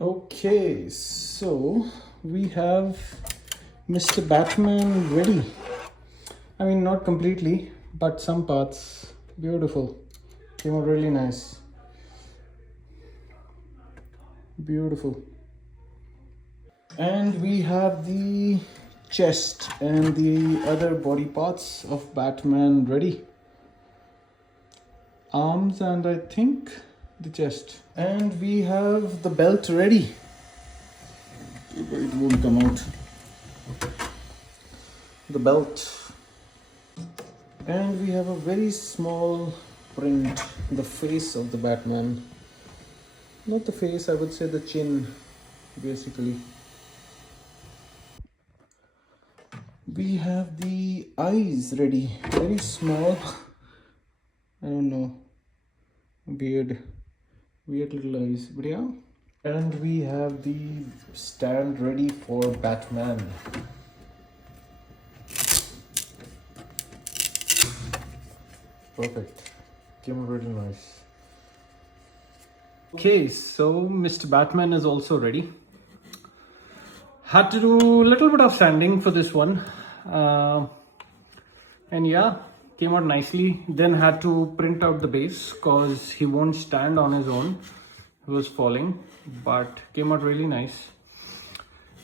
Okay, so we have Mr. Batman ready. I mean, not completely, but some parts. Beautiful. Came out really nice. Beautiful. And we have the chest and the other body parts of Batman ready. Arms and I think the chest. And we have the belt ready. It won't come out. The belt. And we have a very small print, the face of the Batman. Not the face, I would say the chin, basically. We have the eyes ready, very small. I don't know, weird little eyes, but yeah. And we have the stand ready for Batman. Perfect, came out really nice. Okay, so Mr. Batman is also ready. Had to do a little bit of sanding for this one. And yeah, came out nicely. Then had to print out the base because he won't stand on his own. He was falling, but came out really nice.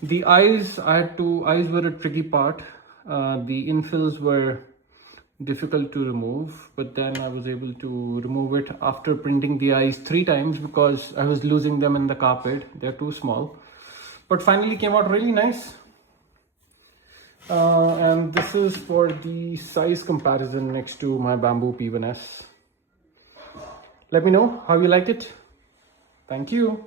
The eyes, eyes were a tricky part. The infills were difficult to remove, but then I was able to remove it after printing the eyes 3 times because I was losing them in the carpet. They're too small, but finally came out really nice. And this is for the size comparison next to my Bambu P1S. Let me know how you like it. Thank you.